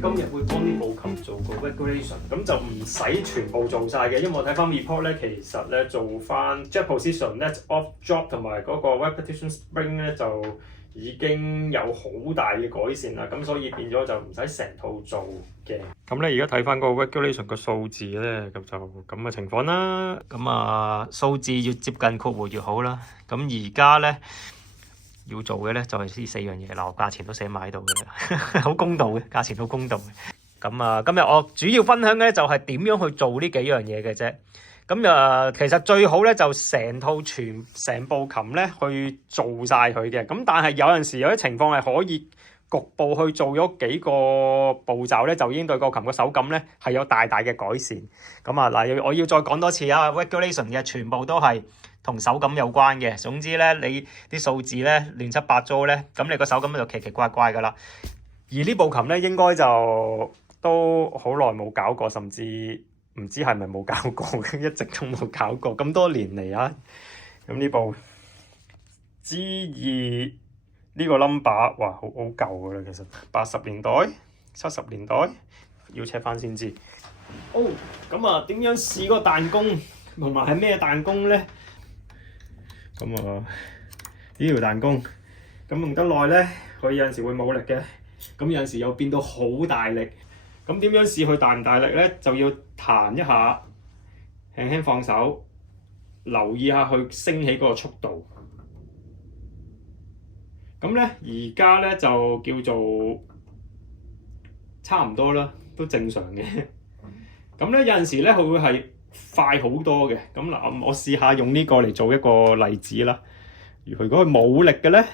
今日會幫啲母琴做個 regulation，咁就唔使全部做晒嘅，因為我睇翻 report 咧，其實咧做翻 jet position、let off drop 同埋嗰個 repetition spring 咧就已經有好大嘅改善啦，咁所以變咗就唔使成套做嘅。咁咧而家睇翻嗰個 regulation 嘅數字咧，咁就咁嘅情況啦。咁啊數字越接近括弧越好啦。咁而家咧要做嘅咧就係呢4樣嘢啦，價錢都寫埋喺度嘅，好公道嘅，價錢好公道嘅。咁啊，今日我主要分享嘅咧就係點樣去做呢幾樣嘢嘅啫。咁啊，其實最好咧就成部琴咧去做晒佢嘅。咁但係有陣時有啲情況係可以局部去做咗幾個步驟咧，就已經對個琴嘅手感咧係有大大嘅改善。咁啊嗱，我要再講多次啊 ，regulation 嘅全部都係同手感有關嘅。總之咧，你啲數字咧亂七八糟咧，咁你個手感就奇奇怪怪噶啦。而呢部琴咧應該就都好耐冇搞過，甚至唔知係咪冇搞過，一直都冇搞過咁多年嚟啊！咁呢部 G2呢個 number， 哇，好舊㗎啦，其實80年代、70年代要 check 翻先知。哦，咁啊，點樣試個彈弓同埋係咩彈弓咧？咁啊，呢條彈弓咁用得耐咧，佢有陣時會冇力嘅，咁有陣時又變到好大力。咁點樣試佢大唔大力咧？就要彈一下，輕輕放手，留意下佢升起嗰個速度。咁咧，而家咧就叫做差唔多啦，都正常嘅。咁咧有陣時咧，佢會係快好多嘅。咁嗱，我試下用呢個嚟做一個例子啦。如果佢冇力嘅咧，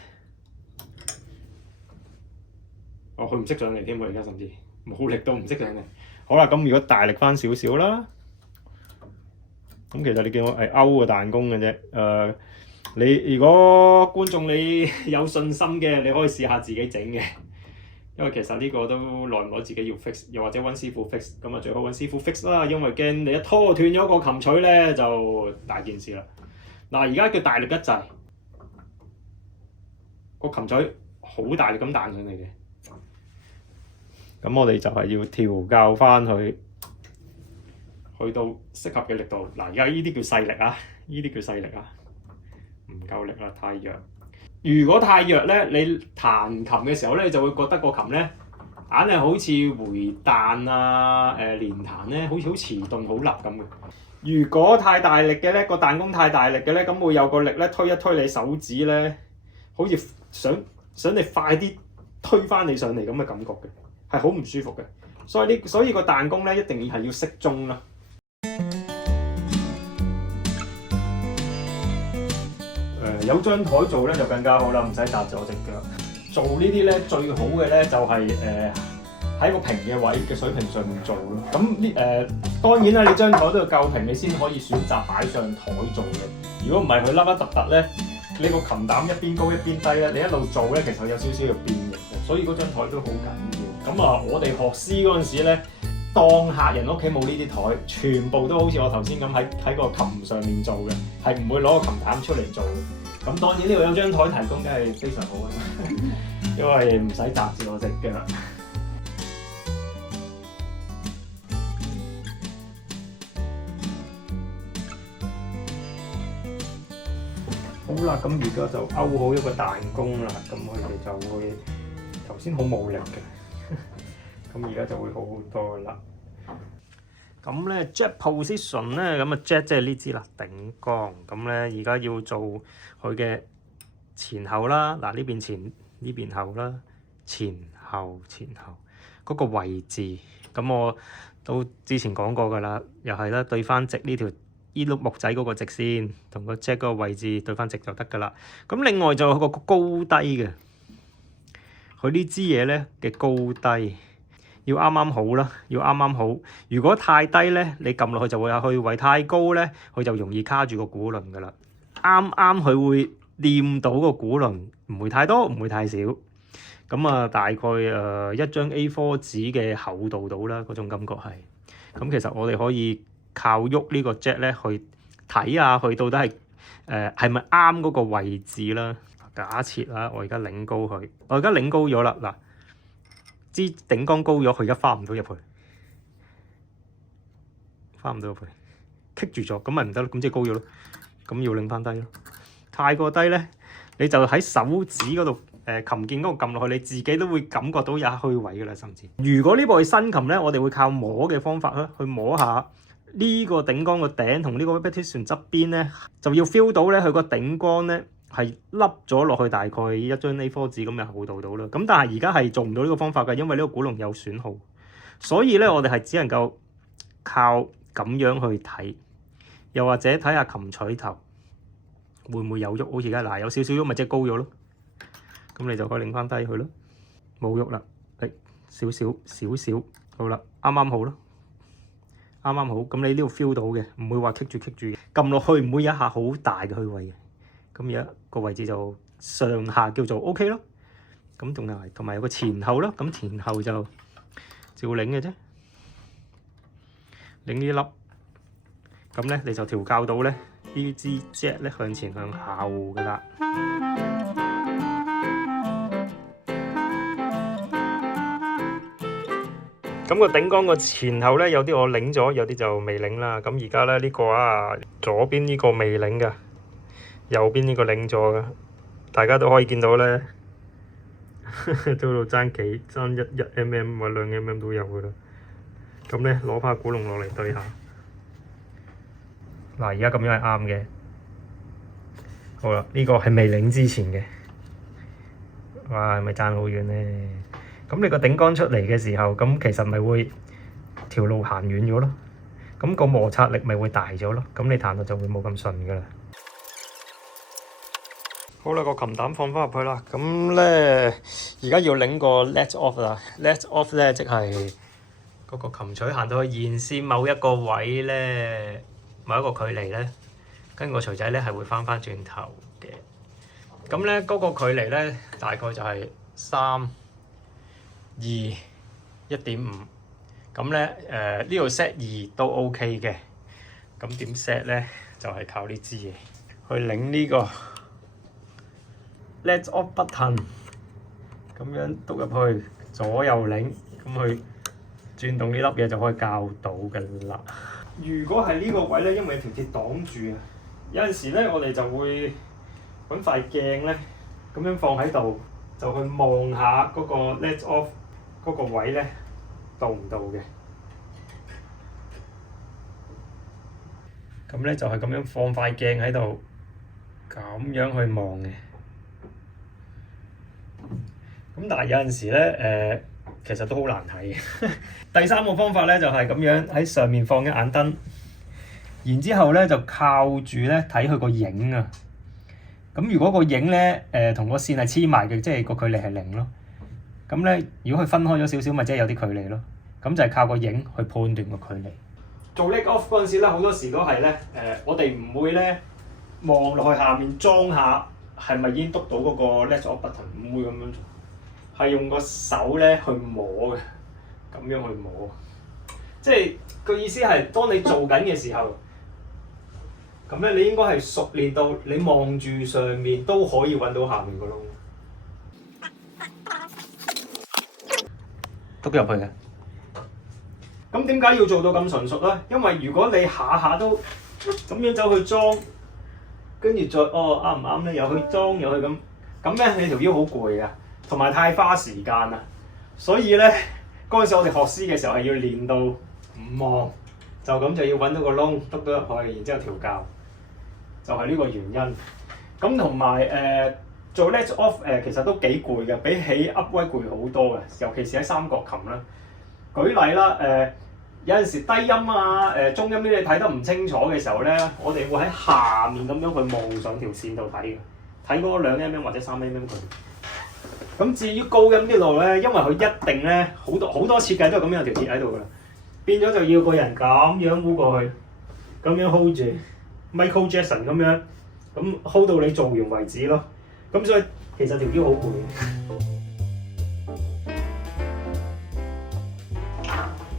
佢唔識上嚟添喎，而家甚至冇力都唔識上嚟。好啦，咁如果大力翻少少啦，咁其實你見我係勾個彈弓嘅啫。你如果觀眾你有信心嘅，你可以試下自己整嘅，因為其實呢個都耐唔耐自己要 fix， 又或者揾師傅 fix， 咁啊最好揾師傅 fix 啦，因為驚你一拖斷咗個琴錘咧就大件事啦。嗱，而家叫大力一滯，個琴錘好大力咁彈上嚟嘅，咁我哋就係要調校翻佢，去到適合嘅力度。嗱，而家呢啲叫細力啊，呢啲叫細力啊。唔夠力啦，太弱。如果太弱咧，你彈琴嘅時候咧，就會覺得個琴咧硬係好似回彈啊、連彈咧，好似好遲鈍、好立咁嘅。如果太大力嘅咧，個彈弓太大力嘅咧，咁會有個力咧推一推你手指咧，好似想你快啲推翻你上嚟咁嘅感覺嘅，係好唔舒服嘅。所以個彈弓咧一定要適中啦。有張台做咧就更加好啦，唔使搭住我隻腳。做呢啲咧最好嘅咧就係喺個平嘅位嘅水平上面做咯。咁當然啦，你張台都要夠平，你先可以選擇擺上台做嘅。如果唔係佢凹凹凸凸咧，你個琴膽一邊高一邊低咧，你一路做咧其實有少少要變形嘅，所以嗰張台都好緊要。咁啊，我哋學師嗰陣時咧，當客人屋企冇呢啲台，全部都好似我頭先咁喺個琴上面做嘅，係唔會攞個琴膽出嚟做嘅。咁當然呢度有張台提供，梗係非常好啊，因為唔使擲住我隻腳。好啦，咁而家就勾好一個彈弓啦，咁佢哋就會頭先好冇力嘅，咁而家就會好好多啦。咁咧 jet position 咧，咁啊 jet 即係呢支啦，頂桿。咁咧而家要做佢嘅前後啦，嗱呢邊前呢邊後啦，前後嗰個位置。咁我都之前講過㗎啦，又係啦，對翻直呢碌木仔嗰個直線，同個 jet 嗰個位置對翻直就得㗎啦。咁另外就有個高低嘅，佢呢支嘢咧嘅高低。要啱啱好啦，要啱啱好。如果太低咧，你撳落去就會有去位；太高咧，佢就容易卡住個鼓輪噶啦。啱啱佢會掂到個鼓輪，唔會太多，唔會太少。咁啊，大概一張 A4 紙嘅厚度到啦，嗰種感覺係。咁其實我哋可以靠喐呢個 jet 咧去睇下佢到底係係咪啱嗰個位置啦？假設啦，我而家擰高佢，我而家擰高咗啦，嗱，支頂缸高咗，佢而家翻唔到入去，翻唔到入去，棘住咗，咁咪唔得咯，咁即係高咗咯，咁要擰翻低咯。太過低咧，你就喺手指嗰度琴鍵嗰度撳落去，你自己都會感覺到有虛位噶啦，甚至。如果呢部係新琴咧，我哋會靠摸嘅方法去摸下呢個頂缸個頂同呢個 repetition 側邊咧，就要 feel 到咧佢個頂缸咧係凹咗落去大概一張 A4 紙咁嘅厚度到啦。咁但係而家係做唔到呢個方法嘅，因為呢個鼓籠有損耗，所以咧我哋係只能夠靠咁樣去睇，又或者睇下琴錘頭會唔會有喐，好似而家嗱有少少喐，咪即係高咗咯。咁你就可以擰翻低佢咯，冇喐啦，少少，好啦，啱啱好咯。啱啱好，咁你呢度 feel 到嘅，唔會話棘住嘅，撳落去唔會有一下好大嘅虛位嘅，咁而家個位置就上下叫做 OK 咯。咁同埋有個前後咯，咁前後就照擰嘅啫，擰呢粒，咁咧你就調校到咧呢支 Jack 咧向前向後噶啦。咁個頂缸個前後咧，有啲我擰咗，有啲就未擰啦。咁而家咧呢個啊，左邊呢個未擰噶，右邊呢個擰咗噶。大家都可以見到咧，都到爭一 mm 或2 mm 都有噶啦。咁咧攞翻鼓籠落嚟對下。嗱，而家咁樣係啱嘅。好啦，呢個係未擰之前嘅。哇，係咪爭好遠咧？咁你個頂缸出嚟嘅時候，咁其實咪會條路行遠咗咯，咁個摩擦力咪會大咗咯，咁你彈到就會冇咁順噶啦。好啦，個琴膽放翻入去啦，咁咧而家要擰個 let off 啦。let off 咧即係嗰個琴錘行到去弦線某一個位咧，某一個距離咧，跟個錘仔咧係會翻轉頭嘅。咁咧嗰個距離咧大概就係1.5，咁咧呢度 set 2都 OK 嘅，咁點 set 咧就係靠呢支嘢去擰呢個 let off button，咁樣篤入去左右擰，咁去轉動呢粒嘢就可以校到㗎啦。如果係呢個位咧，因為有條鐵擋住啊，有陣時咧我哋就會揾塊鏡咧咁樣放喺度，就去望下嗰個 let off 嗰個位咧到唔到嘅。咁咧就係咁樣放塊鏡喺度，咁樣去望嘅。咁但係有陣時咧其實都好難睇嘅。第三個方法咧就係咁樣喺上面放一眼燈，然之後咧就靠住咧睇佢個影啊。咁如果個影咧同個線係黐埋嘅，即係個距離係0咯。咁咧如果佢分開咗少少，咪即係有啲距離咯。咁就係靠個影去判斷個距離。做 let off 嗰陣時咧，好多時都係咧我哋唔會咧望落去下面裝下係咪已經篤到嗰個 let off button，唔會咁樣做，係用個手咧去摸嘅，咁樣去摸。即係個意思係當你做緊嘅時候，咁咧你應該係熟練到你望住上面都可以揾到下面個窿，篤入去嘅。咁點解要做到咁純熟咧？因為如果你下下都咁樣走去裝，跟住再啱唔啱咧，又去裝又去咁咧，你條腰好攰啊，同埋太花時間啦。所以咧嗰陣時我哋學師嘅時候係要練到唔望，就咁就要揾到個窿篤到入去，然之後調校，就係呢個原因。咁同埋做 let off 其實都幾攰嘅，比起 upright 攰好多嘅，尤其是喺三角琴啦。舉例啦，有陣時低音啊、中音呢，你睇得唔清楚嘅時候咧，我哋會喺下面咁樣去望上條線度睇嘅，睇嗰2 mm 或者3 mm 佢。咁至於高音呢度咧，因為佢一定咧好多設計都係咁樣有條鐵喺度㗎，變咗就要個人咁樣擼過去，咁樣 hold 住 Michael Jackson 咁樣，咁 hold 到你做完為止咯。咁所以其實條腰好攰。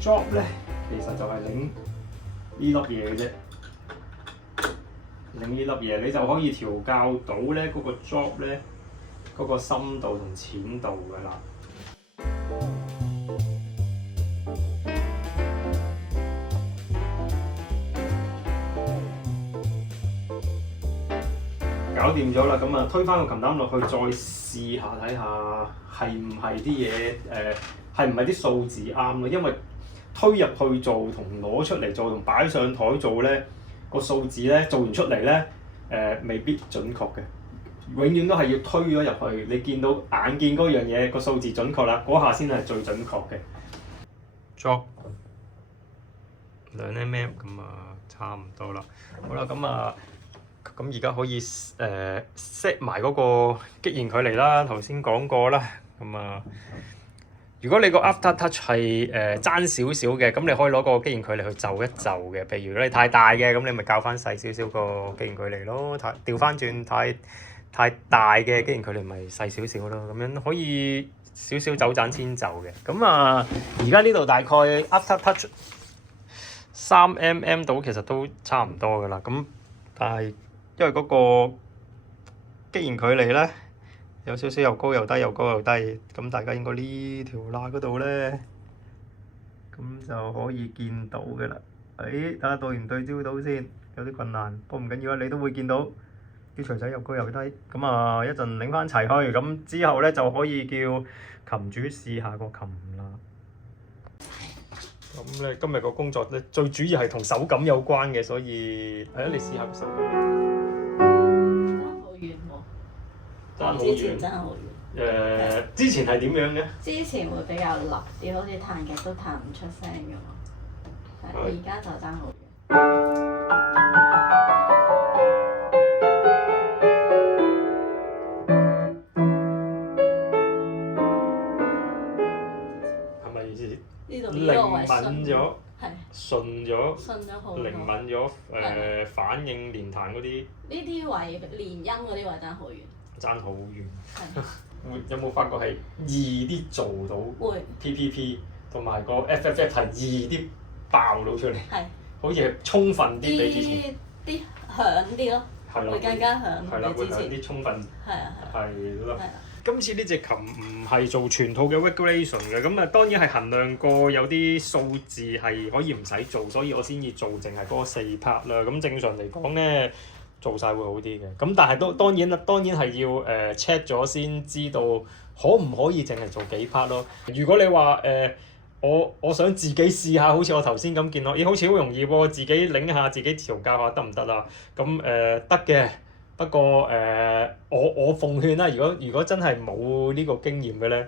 Drop 咧，其實就係擰呢粒嘢嘅啫。另呢粒嘢，你就可以調校到咧嗰個 drop 咧嗰個深度同淺度㗎啦。搞掂咗啦，咁啊推翻個琴膽落去，再試下睇下係唔係啲嘢係唔係啲數字啱咯？因為推入去做同攞出嚟做同擺上台做咧，個數字咧做完出嚟咧未必準確嘅，永遠都係要推咗入去，你見到眼見嗰樣嘢個數字準確啦，嗰下先係最準確嘅。drop 2 mm 咁啊，差唔多啦。好啦，咁而家可以set 埋嗰個擊弦距離啦，頭先講過啦。咁啊，如果你個 after touch 係爭少少嘅，咁你可以攞個擊弦距離去就一就嘅。譬如如果你太大嘅，咁你咪校翻細少少個擊弦距離咯。調翻轉太大嘅擊弦距離咪細少少咯。咁樣可以少少走盞遷就嘅。咁啊，而家呢度大概 after touch 3 mm 到，其實都差唔多噶啦。咁但係因為嗰個擊弦距離咧有少少又高又低，又高又低，咁大家應該呢條罅嗰度咧，咁就可以見到嘅啦。睇下對唔對焦到先，有啲困難，不過唔緊要啊，你都會見到啲錘仔又高又低。咁啊，一陣擰翻齊去，咁之後咧就可以叫琴主試下個琴啦。咁咧今日個工作咧最主要係同手感有關嘅，所以你試下個手感。之前真係好遠。之前係點樣嘅？之前會比較立啲，好似彈極都彈唔出聲咁嘛。而家就爭好遠。係咪呢度靈敏咗？係。順咗好多。靈敏咗反應連彈嗰啲。呢啲位連音嗰啲位爭好遠。爭好遠，有冇發覺係易啲做到？會 PPP 同埋個 FFF 係易啲爆到出嚟，好似係充分啲比之前。啲響啲咯，會更加響。係啦，會響啲充分。係咯。今次呢隻琴唔係做全套嘅 regulation 嘅，咁啊當然係衡量過有啲數字係可以唔使做，所以我先至做淨係嗰4 part 啦。咁正常嚟講咧，做晒會好啲嘅，咁但係都當然係要check 咗先知道可唔可以淨係做幾 part 咯。如果你話我想自己試下，好似我頭先咁見到，好似好容易喎，自己擰下自己調校下得唔得啊？咁得嘅，不過我奉勸啦，如果真係冇呢個經驗嘅咧，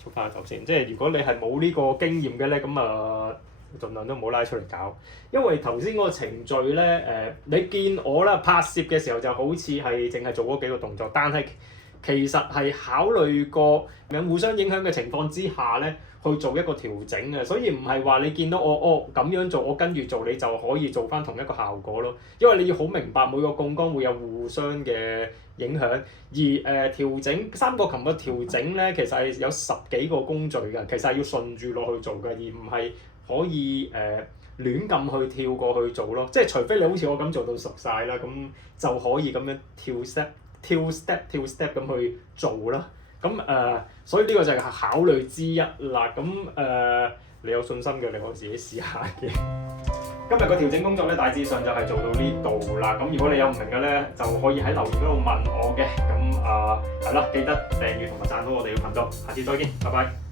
捉翻個頭先，即係如果你係冇呢個經驗嘅咧，咁盡量都唔好拉出嚟搞，因為頭先嗰個程序咧你見我啦拍攝嘅時候就好似係淨係做嗰幾個動作，但係其實係考慮過互相影響嘅情況之下咧去做一個調整嘅，所以唔係話你見到我咁樣做，我跟住做你就可以做翻同一個效果咯，因為你要好明白每個槓桿會有互相嘅影響，而調整三個琴嘅調整咧，其實係有10幾個工序嘅，其實係要順住落去做嘅，而唔係可以亂撳去跳過去做咯，即係除非你好似我咁做到熟晒啦，咁就可以咁樣跳 step 咁去做啦。咁所以呢個就係考慮之一啦。咁你有信心嘅，你可以自己試下嘅。今日個調整工作咧，大致上就係做到呢度啦。咁如果你有唔明嘅咧，就可以喺留言嗰度問我嘅。咁係啦，記得訂閱同埋讚好我哋嘅頻道。下次再見，拜拜。